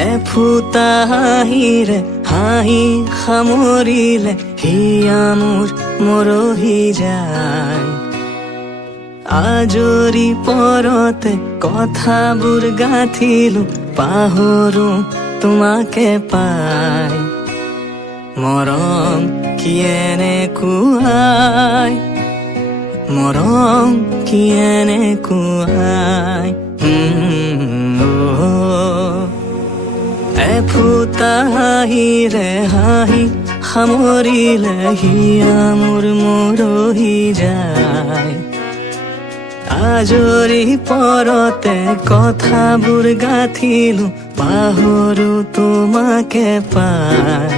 এফুটা হাঁহিৰে হাঁহি সামৰিলে হিয়া মোৰ মৰহি যায়। আজৰি পৰতে কথাবোৰ গাঁঠিলো পাহৰো তোমাকে পাই। মৰম কি এনেকুৱাই, মৰম কি এনেকুৱাই। এফুটা হাঁহিৰে হাঁহি সামৰিলে হিয়া মোৰ মৰহি যায়। আজৰি পৰতে কথাবোৰ গাঁঠিলো পাহৰো তোমাকে পাই।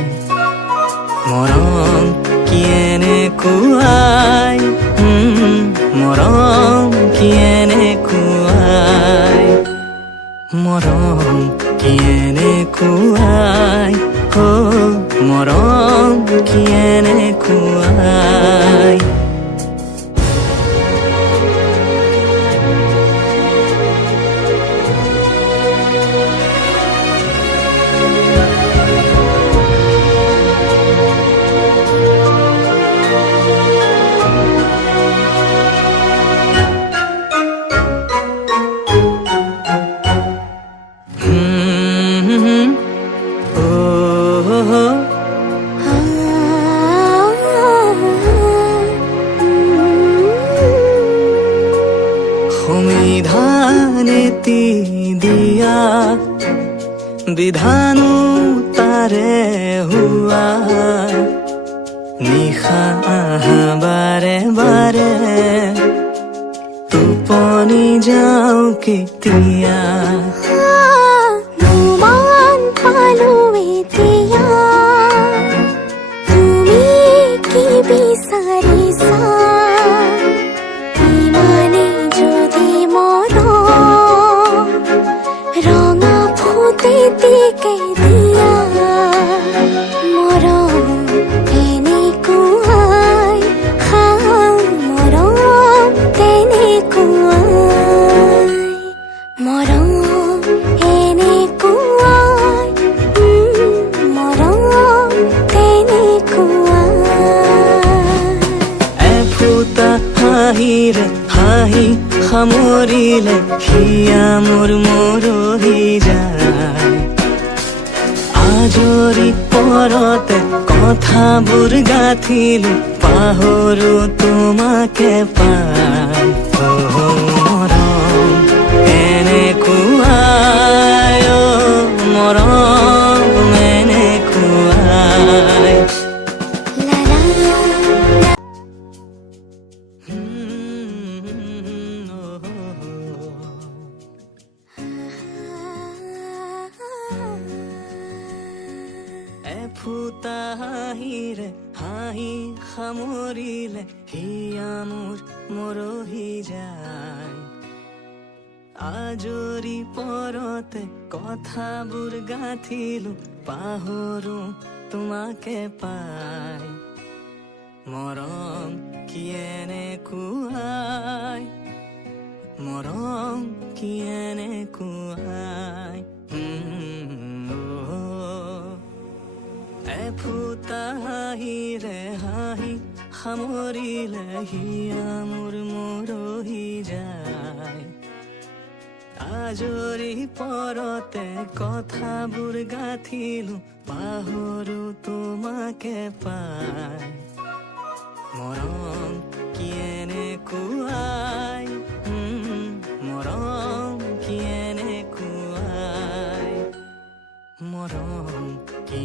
মৰম কি এনেকুৱাই, মৰম কি এনেকুৱাই, মৰম কি এনেকুৱাই, মৰম কি এনেকুৱাই। সংবিধানেতি দিয়া বিধানো তাৰে হোৱা, নিশা বাৰে বাৰে টোপনি যাওঁ কেতিয়া। হাঁহিৰে হাঁহি সামৰিলে হিয়া মোৰ মৰহি যায়। আজৰি পৰতে কথাবোৰ গাঁঠিলো পাহৰো তোমাকে পাই। মৰম এনেকুৱাই, মৰম এনেকুৱাই। এফুটা হাঁহিৰে হাঁহি সামৰিলে হিয়া মোৰ মৰহি যায়। আজৰি পৰতে কথাবোৰ গাঁঠিলো পাহৰো তোমাকে পাই। মৰম কি এনেকুৱাই, মৰম কি এনেকুৱাই। এফুটা হাঁহিৰে হাঁহি সামৰিলে হিয়া মোৰ মৰহি যায়। আজৰি পৰতে কথাবোৰ গাঁঠিলো পাহৰো তোমাকে পাই। মৰম কি এনেকুৱাই, মৰম কি এনেকুৱাই, মৰম কি